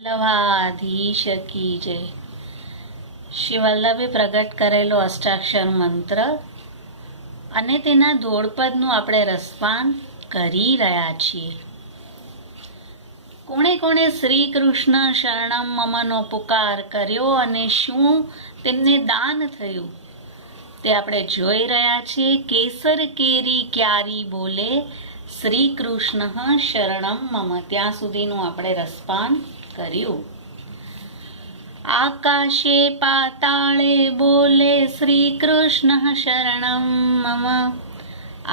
વલ્લભાધીશ કી જય. શ્રી વલ્લભે પ્રગટ કરેલો અષ્ટાક્ષર મંત્ર અને તેના ધોળપદનું આપણે રસપાન કરી રહ્યા છીએ. કોણે કોણે શ્રી કૃષ્ણ શરણમ મમનો પુકાર કર્યો અને શું તેમને દાન થયું તે આપણે જોઈ રહ્યા છીએ. કેસર કેરી ક્યારી બોલે શ્રી કૃષ્ણ શરણમ મમ, ત્યાં સુધીનું આપણે રસપાન કર્યું. આકાશે પાતાળે બોલે શ્રી કૃષ્ણ શરણમ મમ,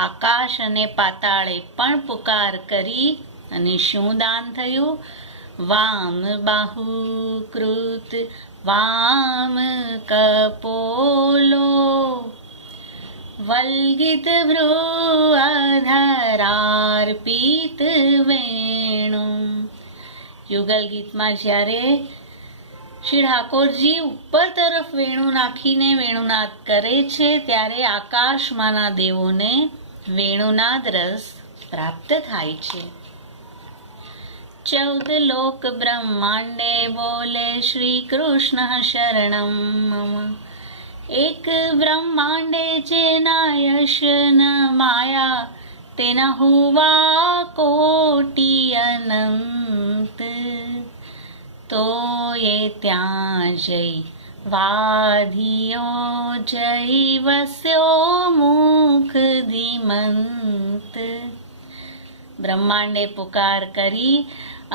આકાશ અને પાતાળે પણ પુકાર કરી અને શું દાન થયું? વામ બાહુ કૃત વામ કપોલો વલ્ગિત ભ્રુઅધરાર્પિત વેણુ. યુગલ ગીતમાં જ્યારે શ્રી ઠાકોરજી ઉપર તરફ વેણુ નાખીને વેણુનાદ કરે છે ત્યારે આકાશમાંના દેવોને વેણુનાદ રસ પ્રાપ્ત થાય છે. 14 લોક બ્રહ્માંડે બોલે શ્રી કૃષ્ણ શરણમ મમ, એક બ્રહ્માંડે જેના યશ ન માયા તેના હુવા કોટી અનંત, તો એ ત્યાં જઈ વાધિયો જઈ વસ્યો મુખ ધીમંત. બ્રહ્માંડે પુકાર કરી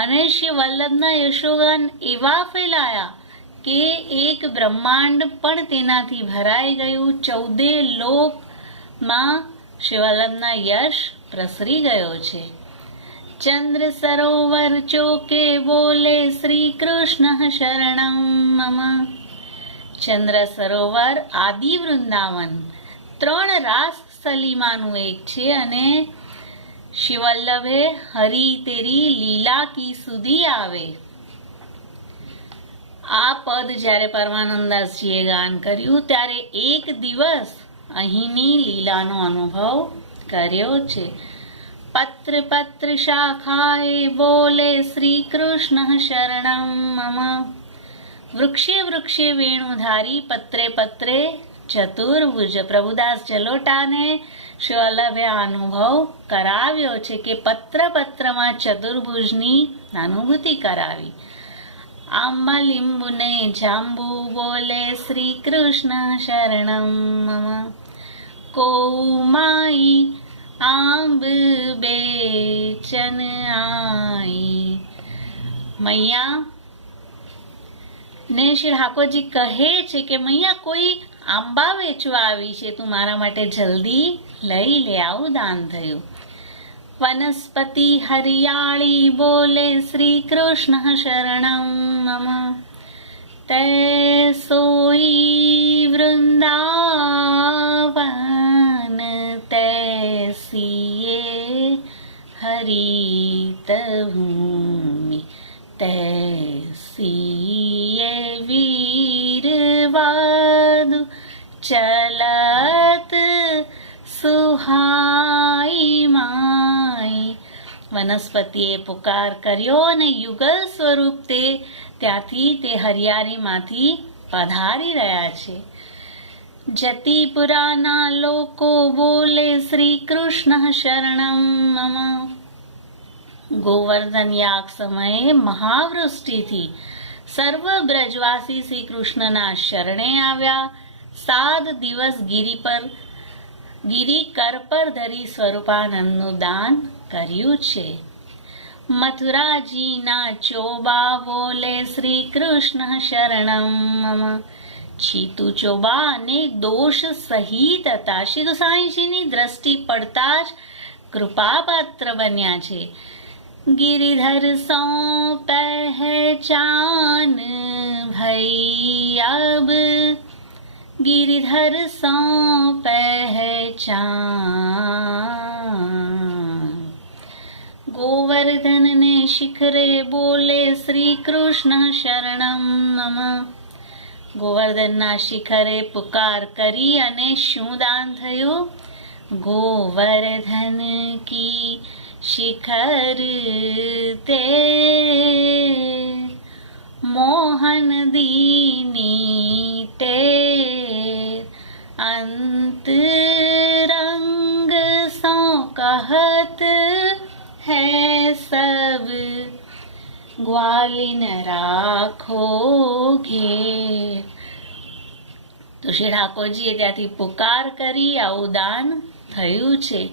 અને શ્રી વલ્લભના યશોગાન એવા ફેલાયા કે એક બ્રહ્માંડ પણ તેનાથી ભરાઈ ગયું. 14 લોકમાં શ્રી વલ્લભના યશ પ્રસરી ગયો છે. ચંદ્ર સરોવર ચોકે બોલે શ્રી કૃષ્ણ શરણમ મમ, ચંદ્ર સરોવર આદિ વૃંદાવન 3 રાસ સલીમાનું એક છે અને શ્રી વલ્લભે હરી તેરી લીલા કી સુધી આવે. આ પદ જ્યારે પરમાનંદાસજીએ ગાન કર્યું ત્યારે એક દિવસ અહીંની લીલાનો અનુભવ કર્યો છે. પત્ર પત્ર શાખાએ બોલે શ્રી કૃષ્ણ શરણમ મમ, વૃક્ષે વૃક્ષે વેણુધારી પત્રે પત્રે ચતુર્ભુજ. પ્રભુદાસ જલોટાને શ્રી વલ્લભે અનુભવ કરાવ્યો છે કે પત્ર પત્રમાં ચતુર્ભુજની અનુભૂતિ કરાવી. આંબા લીંબુ ને જાંબુ બોલે શ્રી કૃષ્ણ શરણમ મમ, કોમાઈ આંબ બેચન આઈ. મૈયા ને શ્રી ઠાકોરજી કહે છે કે મૈયા કોઈ આંબા વેચવા આવી છે, તું મારા માટે જલ્દી લઈ લે. આવું દાન થયું. વનસ્પતિ હરિયાળી બોલે શ્રી કૃષ્ણ શરણમ મમ, તે સોઈ વૃંદાવન તૈસીએ હરિત ભૂમિ, તૈસીએ વીરવાદુ ચલત સુહાઈ માઈ. વનસ્પતિએ પુકાર કર્યો અને યુગલ સ્વરૂપ તે ત્યાંથી તે હરિયાળીમાંથી પધારી રહ્યા છે. જતિપુરાના લોકો બોલે શ્રી કૃષ્ણ શરણમ મમ, ગોવર્ધન યાગ સમયે મહાવૃષ્ટિથી સર્વ બ્રજવાસી શ્રી કૃષ્ણના શરણે આવ્યા. 7 દિવસ ગિરી કર પર ધરી સ્વરૂપાનંદનું દાન કર્યું છે. મથુરાજીના ચોબા બોલે શ્રી કૃષ્ણ શરણમ મમ, છીતુ ચોબા અને દોષ સહિત હતા. શ્રી ગુસાઈજીની દ્રષ્ટિ પડતા જ કૃપાપાત્ર બન્યા છે. गिरिधर सो पहचान भई अब, गिरिधर सो पहचान. गोवर्धन ने शिखरे बोले श्री कृष्ण शरणम मम, ગોવર્ધનના શિખરે પુકાર કરી અને શું દાન થયું? ગોવર્ધન કી શિખર તે दीनी टेर, अंतरंग सो कहत है सब, ग्वालिन राखो घेर. તો શ્રી ઠાકોરજીએ ત્યાંથી પુકાર કરી આવું દાન થયું છે.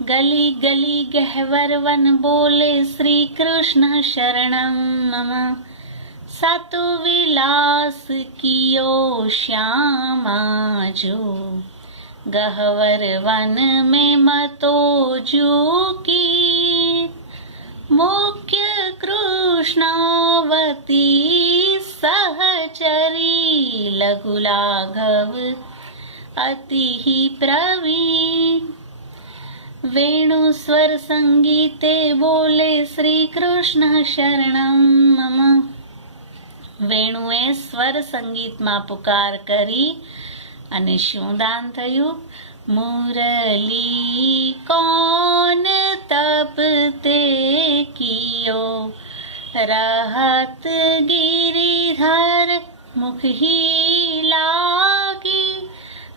ગલી ગલી ગહેવર વન બોલે શ્રી કૃષ્ણ શરણમ મમ, સાતુ વિલાસ કિયો શ્યામા જો, ગહવર વન में मतो जूकी, मुख्य कृष्णावती सहचरी, लघु लाघव अति प्रवीण. वेणु स्वर संगीते बोले श्री कृष्ण शरणम मम. વેણુએ સ્વર સંગીતમાં પુકાર કરી અને શું દાન થયું? મુરલી કોન તપ તે કિયો, રહત गिरिधर मुख ही लागी,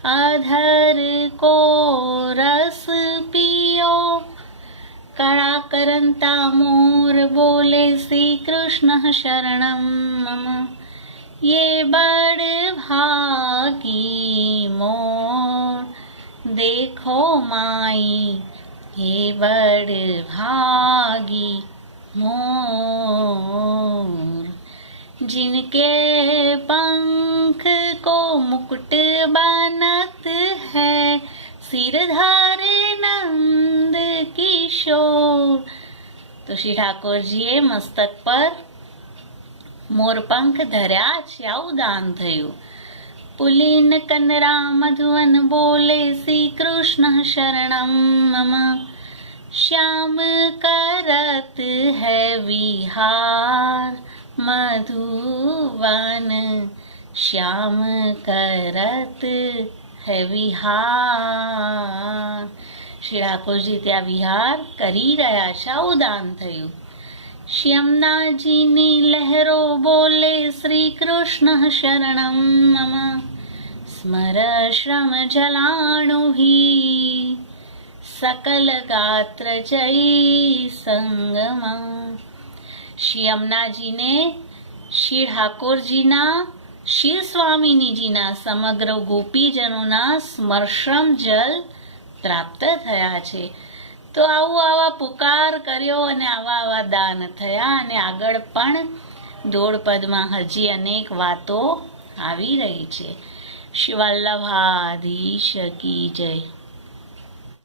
अधर को रस पियो. कड़ा करंता मोर बोले श्री कृष्ण शरणम मम, ये बड़ भागी मोर देखो माई, ये बड़ भागी मोर. जिनके पंख को मुकुट बनत है, सिरधारे नंद किशोर. તો શ્રી ઠાકોરજીએ મસ્તક પર મોરપંખ ધર્યા છે, આવું દાન થયું. પુલિન કનરા મધુવન બોલે શ્રી કૃષ્ણ શરણમ મમ, શ્યામ કરત હૈ વિહાર મધુવન, શ્યામ કરત હૈ વિહાર. શ્રી ઠાકોરજી ત્યાં વિહાર કરી રહ્યા છે, આવું દાન થયું. શ્યમનાજીની લહેરો બોલે શ્રી કૃષ્ણ શરણમ મમ, સ્મર શ્રમ જલાણુહી, सकल गात्र जय संगमा. શ્રી યમુનાજીને શ્રી ઠાકોરજીના, શ્રી સ્વામિનીજીના સમગ્ર ગોપીજનોના સ્મર્શમ જલ પ્રાપ્ત થયા છે. તો આવા પુકાર કર્યો અને આવા દાન થયા. અને આગળ પણ દોડપદમાં હજી અનેક વાતો આવી રહી છે. શ્રી વલ્લભાધીશ કી જય.